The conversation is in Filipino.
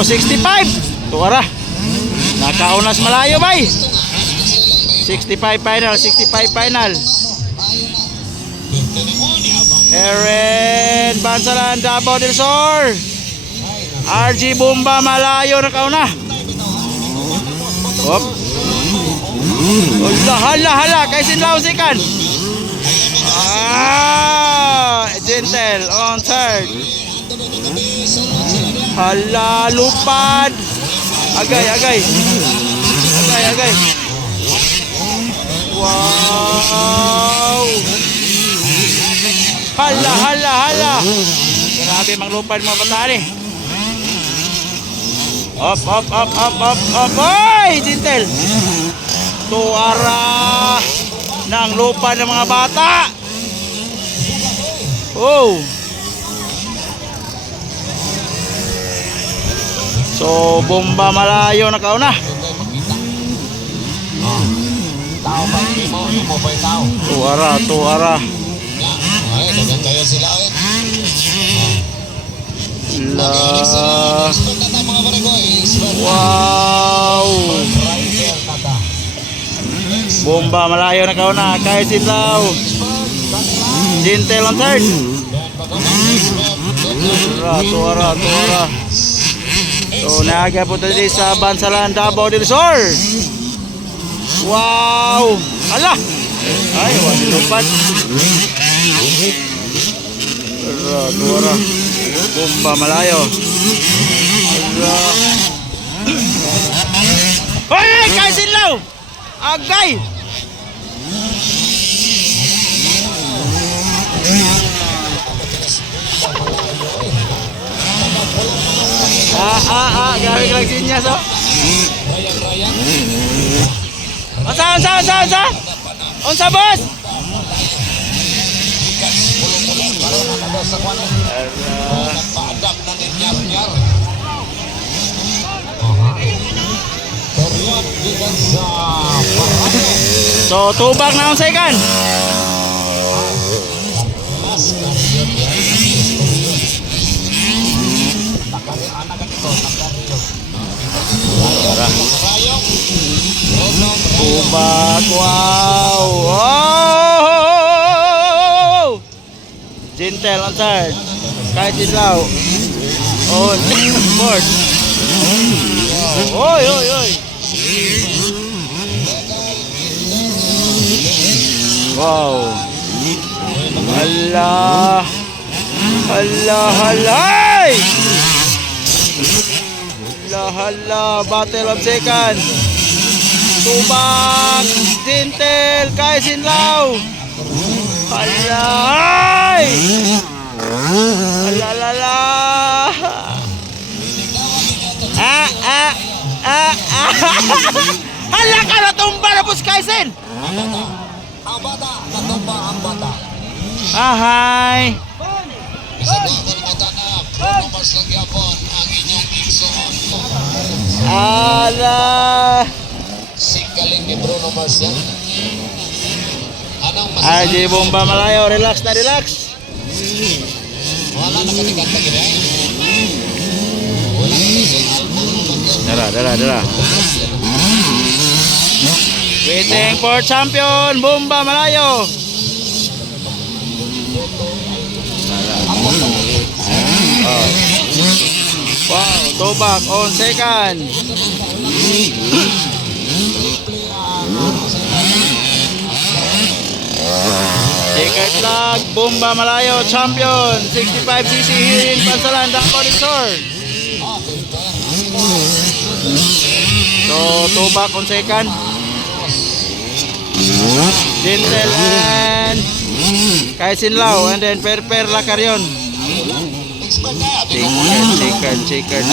So 65. Tuwara. Nakaunas malayo bay. 65 final, 65 final. Eren Bansalan, Davao del Sur. RG Bomba malayo nakauna. Hop. Hala kay Sinlaw second. Gentle on third. Hala lupad. Agay. Wow. Hala. Grabe manglupad mga bata ni. Up. Oy, Gentle. Tuara ng lupa ng mga bata. Oh. So, Bomba malayo nakauna. Tuara. Wow. Bomba malayo nakauna. Kay Sinlaw. Gentle on third. Tuara. So naga po tayo sa Bansalan, Davao del Sur. Wow. Ala. Ay, wala lupat. Tuara. Bomba malayo. Ay, kay Sinlaw. Agay. Gabi ka lang sinyas, oh. Unsa, boss? So, tubak na unsay kan? Tubak, wow. Gentle on third. Kay Sinlaw. On fourth. Oy. Wow. Hala. Battle of second. Tubak. Gentle. Kay Sinlaw. Hala. Hala ka natumba na po si Kaisen. Ang bata, natumba ang bata. Hi. Isa na ang bata na Bruno Mars ng Yapon ang inyong igsoon. Ala. Singgaling ni Bruno Mars yan. Anong RG Bomba malayo, relax. Wala nakatikat na gina. Wala nakatikat. Dara. Waiting for champion, Bomba malayo. Wow, tubak on second. Ticket flag, Bomba malayo, champion, 65cc here in Bansalan, Davao del Sur. So, tubak on second. Gentle and Kay Sinlaw, and then Per Lacaryon. Chicken.